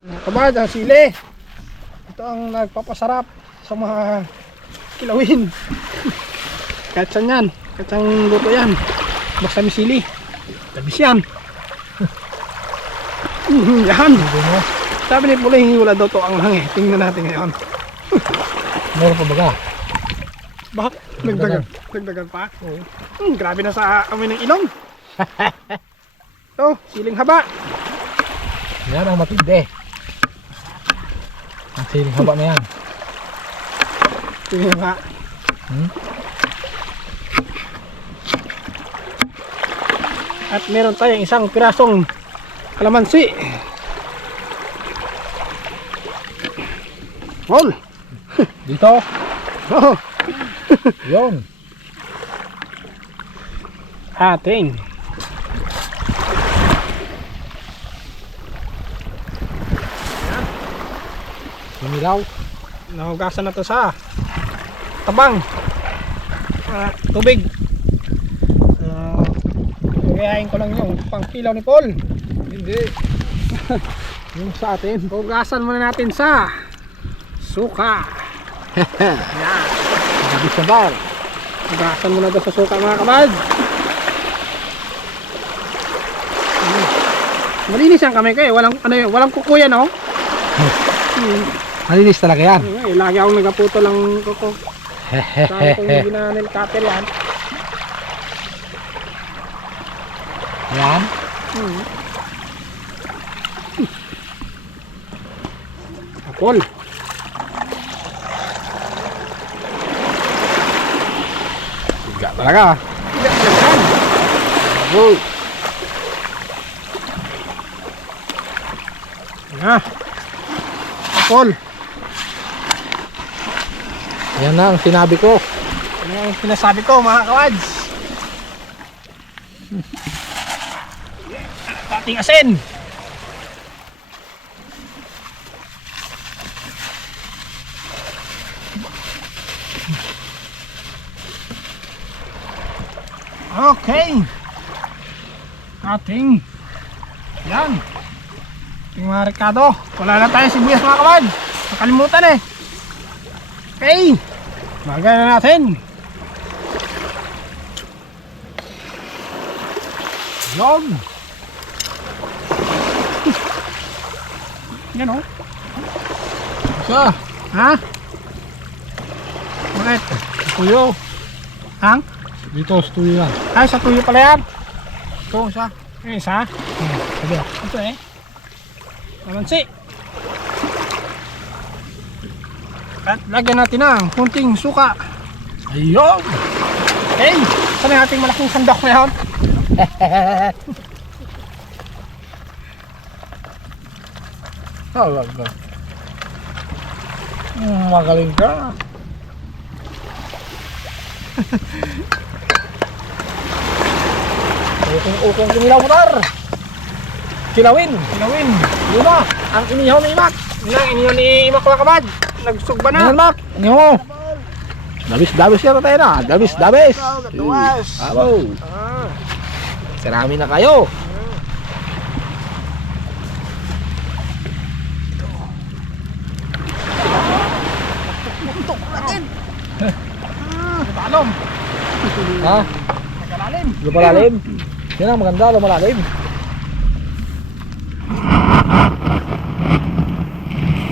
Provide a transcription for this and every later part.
Kabad, ang sili. Ito ang nagpapasarap sa mga kilawin. Kahit saan yan, kahit saan luto yan. Basta may sili. Tabis yan. Yan. Sabi ni Puling, wala daw to ang lang eh. Tingnan natin ngayon. Meron pa baga? Bak, nagdagan pa? Oo. Grabe na sa amoy ng ilong. Ito, siling haba. Yan ang matindi. Ang siling haba na yan. Siling haba. At meron tayong isang pirasong kalamansi. Roll. Dito. Oh. Yun. Ating Sumilaw. nahugasan na to sa tabang tubig. Gayahin ko lang yung pangkilaw ni Paul. Hindi. Yung sa atin, hugasan muna natin sa suka. Yan. Gabi sa bar. Hugasan muna daw sa suka mga kamad. Malinis ang kamay ko eh. Walang, ano, walang kuko yan oh. Malinis talaga yan. Lagi akong nagaputo lang kuko. Saan kong ginanil cutter yan. Yan. Apol. Tiga talaga. Tidak kelasan. Uy. Nah. Apol. Yan na ang sinabi ko. Ano yung sinasabi ko mga kawads? Ating asin. Okay. Ating yan. Ating mga rekado. Wala na tayo sibuyas mga kawan. Nakalimutan eh. Okay. Magay na natin. Yun. Yan o. Isa. Ha? Bakit? Tuyo. Hang? Dito sa tuyo yan. Ay, sa tuyo pala yan. Ito isa. Eh, isa. Sabi. Ito eh. Kamansi. At lagyan natin ng kunting suka. Ayun. Okay. Saan yung ating malaking sandok na yun? Talaga. Magaling ka. Ukong kumilaw motor. Kilawin. Kilawin. Luma. Ang inihaw ni Imak. Ilang iniyo ni Imak mga kabad. Nagsugba na. Yan Mak. Inihaw mo. Dabis-dabis yan tayo na. Dabis-dabis. Tuwas. Abo. Sarami na kayo. Talom. Ha? Nagalalim. Lumalalim. Yan ang maganda. Lumalalim.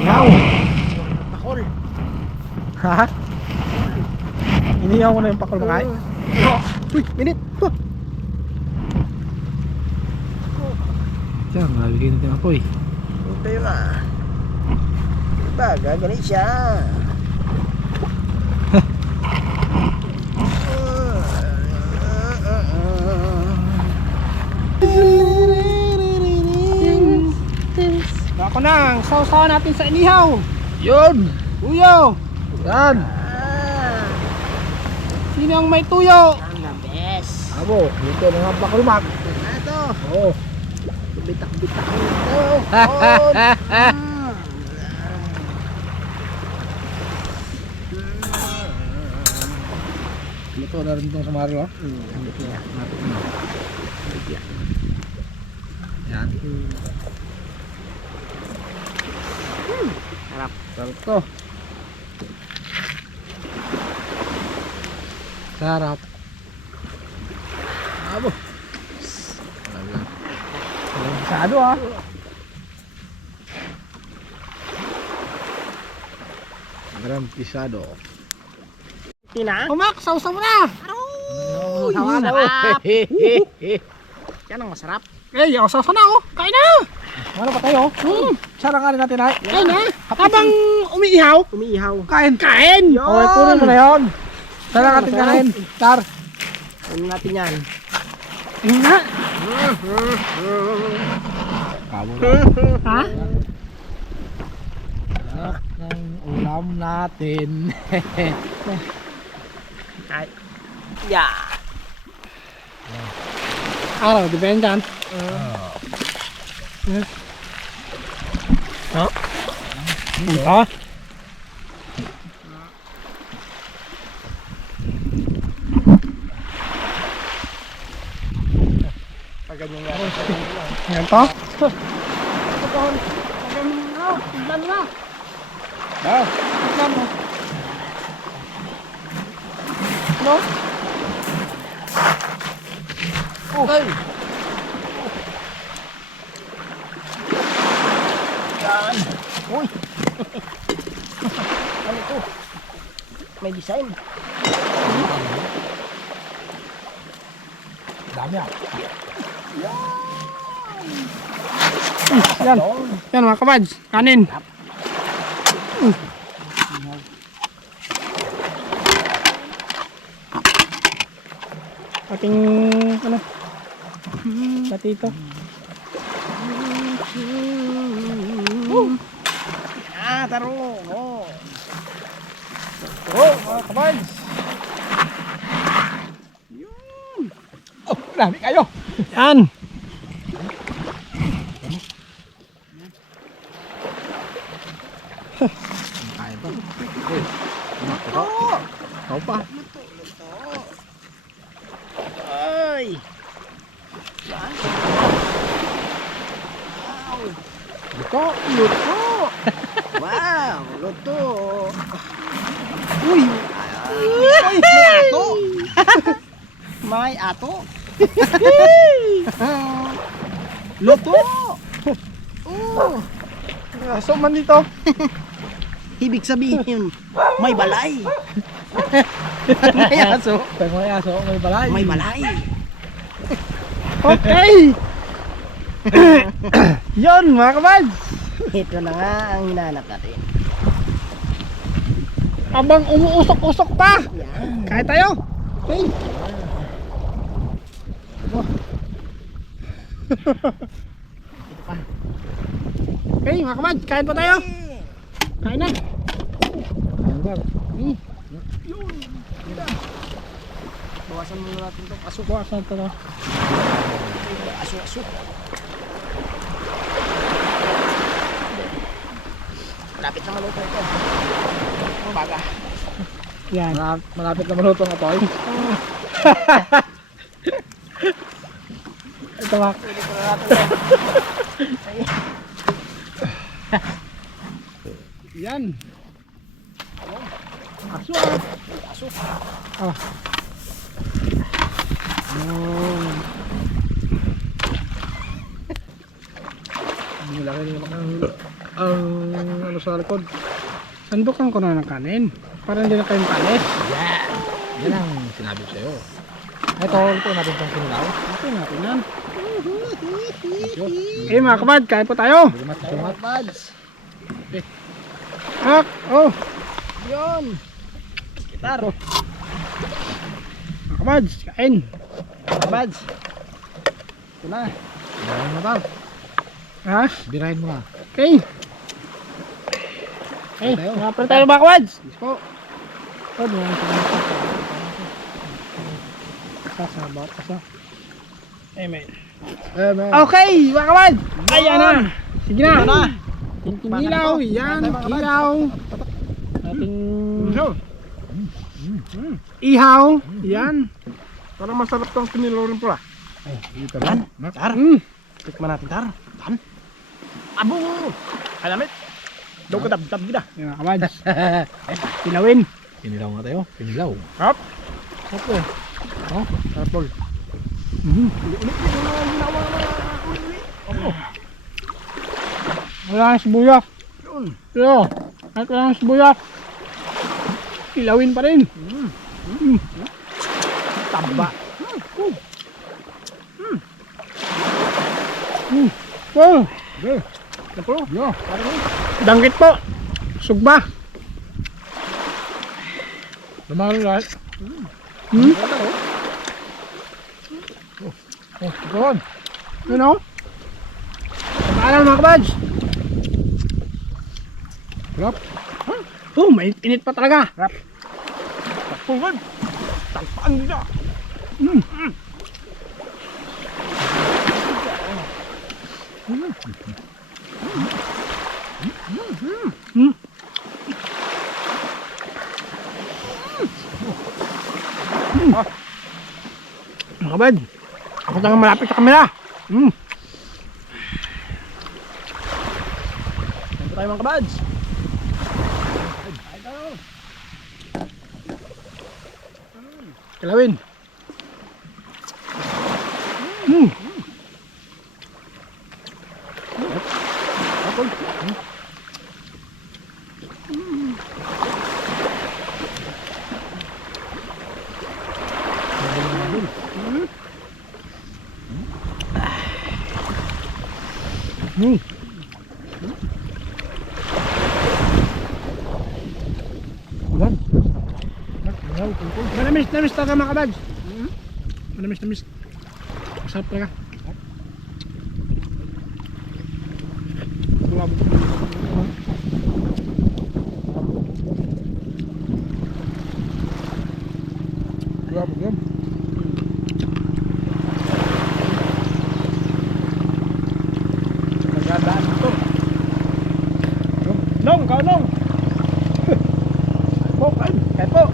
Yaw. Pakol. Ha? Inihaw mo na yung pakol mga ay. Uy, minit. Diyan, malabigay natin ako eh. Ito yun ah. Diba, gagaling siya. Ako na, sausawa natin sa inihaw. Yun! Tuyo. Yan! Sino ang may tuyo? Ang the best. Abo, dito na nga pakol Mak. Na ito. Oo. Bitak-bitak ito. Luto na rin itong sumari oh. Yan. Sarap. Sarap to. Sarap. Abo. Masyado ah. Garantisado. Tina. Umak, sausaw mo na. Sarap. Yan ang masarap. Eh, sausaw na oh. Kain na. Ano pa tayo? Sarang natin ay. Kain na. Habang umiihaw. Umiihaw. Kain. Kain. Okay, kunin mo na yun. Sarang natin kanin. Tar. Ano natin yan? Ayun na. Kamo Ha? ng ulam natin. Yeah. Araw, depende dyan. Ha? Ito? Paganyan nga. Yan to? Ah, No? Okay. Yan. Uy. Ano to? May design. dami ah. Yan. Yan mga kabads. Kanin. Ating ano? Patito. Taro. Oh. Oh, mga kabads. Oh, dami kayo. Yan. Kain pa. Uy, ito. Ito pa. Ay. Ito. Luto. Wow, luto. Uy. Ay, may ato. May ato. Luto. Oh. Aso man dito. Ibig sabihin, may balay. May aso. Pag may aso, may balay. May balay. Okay. Yon mga kabads. Ito na nga ang hinahanap natin. Abang umuusok-usok pa. Yan. Kain tayo. Okay. Okay mga kabads, kain pa tayo. Kain na. Bawasan muna natin ito. Aso. Buwasan ito. Aso. Lapit na maluto ito. Ang baga. Yan. Malapit na maluto ang atoy. Ito mga. Pwede ko na natin ito. Yan. Aso. Aso. Ah. Hindi laki naman ang ano sa likod. Sandukan ko na ng kanin. Para hindi na kayong kanis. Yan ang sinabi ko sa'yo. Ito natin itong sinilaw. Ito natin yan. Okay mga kabad, kain po tayo. Sumat buds. Hak. Oh. Yun. Gitar. Mga kabad, kain. Buds. Ito na. Birahin mo daw. Ha? Birahin mo na. Okay. Okay, mga pala tayo mga kabad. Yes po. Oh, doon sa mga sasabaw kasi. Amen. Amen. Okay, mga kabad. Ayan na. Sige na. Ito na. Tinting ilaw. Yan. Ilaw. Ating ihaw. Yan. Parang masarap tong kinilaw rin pala. Dito Tan. na. Tar. Mm. Tikman natin tar. Tan. Abo. Alamit. Daw katab-tab gina. Yan kabads. Kilawin. Pinilaw nga tayo. Pinilaw. Hop. Sarap eh. Oh, sarap tol. Ulit yung mga ginawa na uli. Wala nang sibuyas. Yun. Pero, kahit wala nang sibuyas, kilawin pa rin. Taba. Oh, Yo. danggit po. Sugba. Lumalo lahat. Oh, doon. Yun o. Pagkaalam mga kabads. Sarap. Oh, may init pa talaga. Sarap. Pulgan. Talpaan nila. Mga kabad, ako talaga malapit sa kamera. Ganito tayo mga kabads. Kilawin. Ulan. Manamis talaga mga kabads. Manamis. Masarap talaga. Grabe yan. Nagdadaan ito. Nong, kao nong. Kahit po.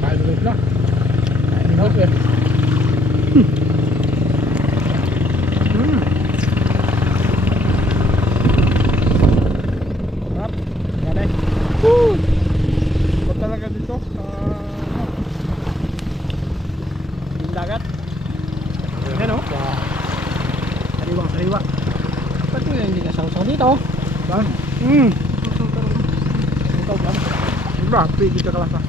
Kain ulit na. Kain ulit. Sarap. Grabe. Ito talaga dito sa yung dagat. Ayan o. Sariwa. Ba't nga hindi ka sausaw dito? Saan? Ikaw ba? Diba? Pwede ka kalasa.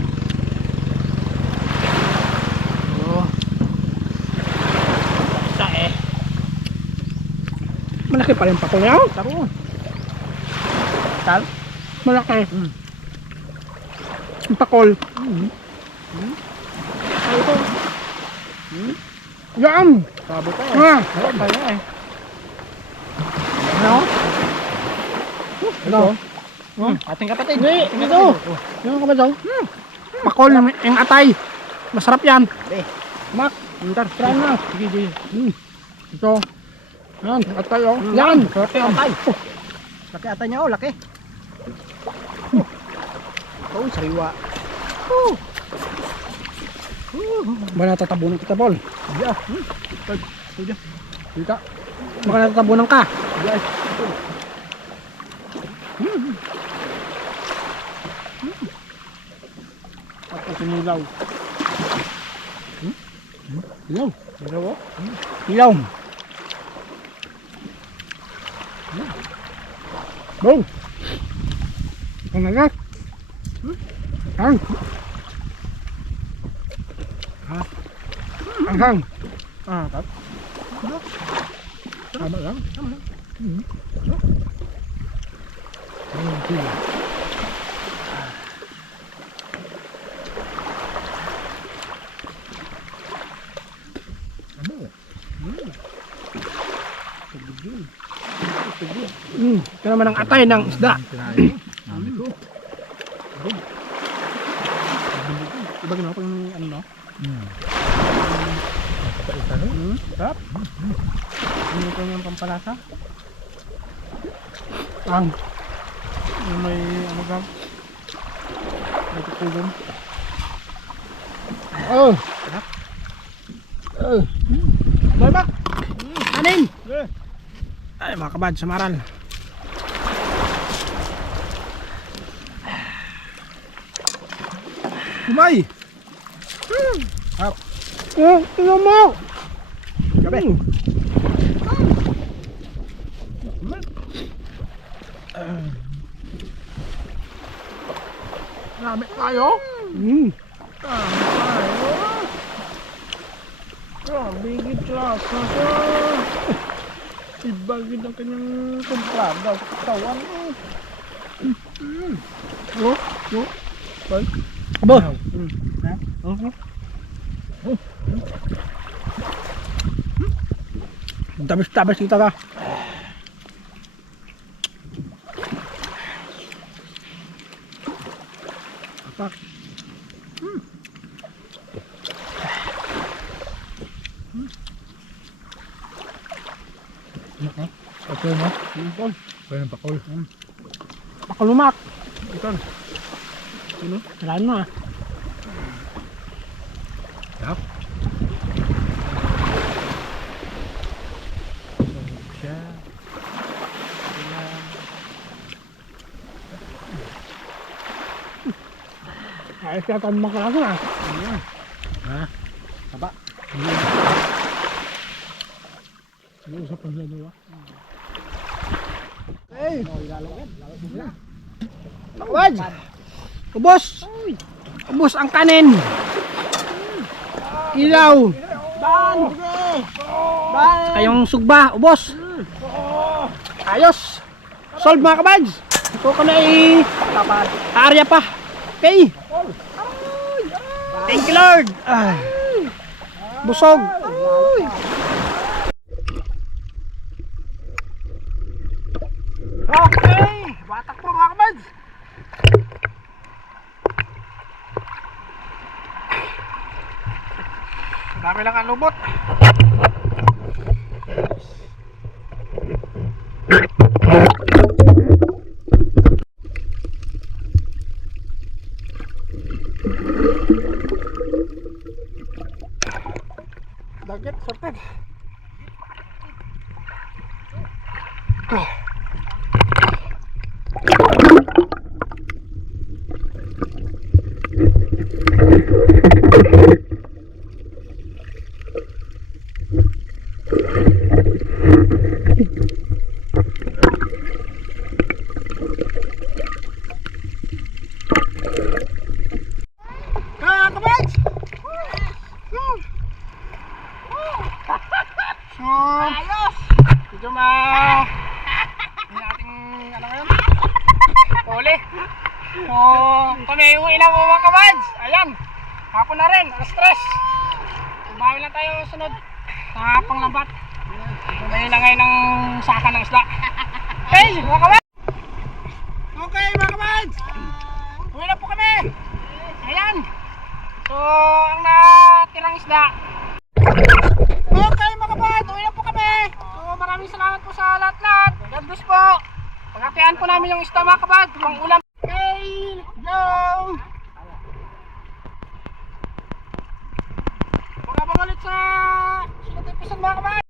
Oo. Sa malaki pa rin pakol niya. Taro. Tal? Malaki. Yung pakol. Ay, ito. Yan! Sabi ka Ah! Sarap tayo eh. Ano? Ito. Ating kapatid. Hindi, ito. Yung ka ba daw? Pakol ng yung atay. Masarap yan. Eh. Mak, try na. Sige. Ito. Yan, atay oh. Yan. Laki atay. Laki atay niya oh, laki. Oh, sariwa. Ba natatabunan kita, Paul? Yeah. Dita. Baka natatabunan ka. Guys. Ako sinilaw. Ilaw. Ilaw oh. Ilaw. Boom. Ang nagas. Hang. Hang. Tap. Tama lang. Ito naman ang atay ng isda. Nami ko. Iba ginawa ko yung ano no? Tap. Ano ito yung pampalasa? Ang yung may ano ka? May tutulong. Oh! Oh! Bye ba? Anin! Ay mga kabad, samaran. Umay! Hap. Tingnan mo! Gabi. Marami tayo. Marami tayo. Grabe gid lasa sa. Iba gid ang kanyang kumplada sa katawan. No? No? Bye. Aba! Ha? Okay. Tabis-tabis kita ka. Apak. Okay mo? Pakul. Pwede ng pakul. Pakulmak. Ito. Kailangan mo ah. Yap. Siya. Ayos kaya kami makalako ah. Ha? Taba. Usapan sila dalawa. Hey! Makawad! Ubos! Ubos ang kanin! Ilaw! Ban! Saka yung sugba, ubos! Ayos! Solve mga kabads! Ito ka na area pa! Okay! Thank you Lord! Busog! Okay! Batak po mga kabads! Dami lang ang lubot. Dagat, sorted. Kabads! So, ayos! Medyo hindi nating ano ngayon? Huli. So, kami yung ilang mga kabads. Ayan. Hapon na rin. Alas 3. Bawi lang tayo sunod. Sa panglambat. May langay ng saka ng isda. Okay, mga kabads! Okay, mga kabads! Uwi na po kami! Ayan! So, ang natirang isda. Okay mga kapatid, uwi na po kami. So, maraming salamat po sa lahat-lahat. God bless po. Pagkakihan po namin yung isda mga kapatid, pang ulam. Okay, let's go! Pagkabang ulit sa sunod episode mga kapatid.